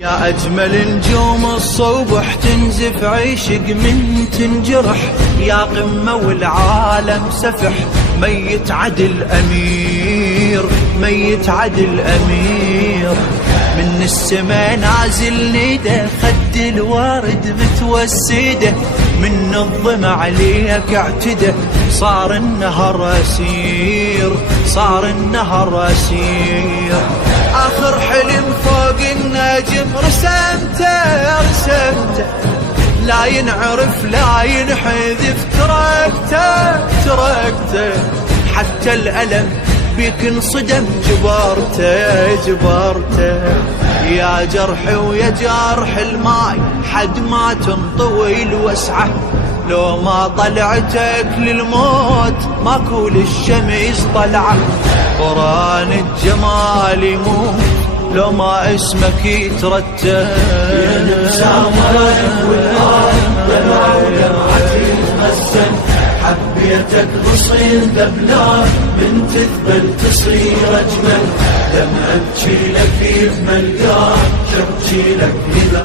يا أجمل نجوم الصبح تنزف عيشق من تنجرح، يا قمة والعالم سفح، ميت عدل أمير، ميت عدل أمير. من السما نازل ندى، خد الورد متوسده، من الظما عليك اعتدى، صار النهر أسير، صار النهر أسير. آخر حلم فوق النجم رسمته، رسمته، لا ينعرف لا ينحذف، تركته، تركته، حتى الألم بيك انصدم، جبرته، جبرته. يا جرحي ويا جرح الماي، حد ما تنطوي الوسعة، لو ما طلعتك للموت ماكو للشمس طلعة. قران الجمال يموت لو ما اسمك يترتب، يا نبسامك والآن دمع ودمعتي تغسل، حبيتك بصير دبلان، من تذبل تصير أجمل، دمع ابكي لك في ملقان، شبكي لك إذا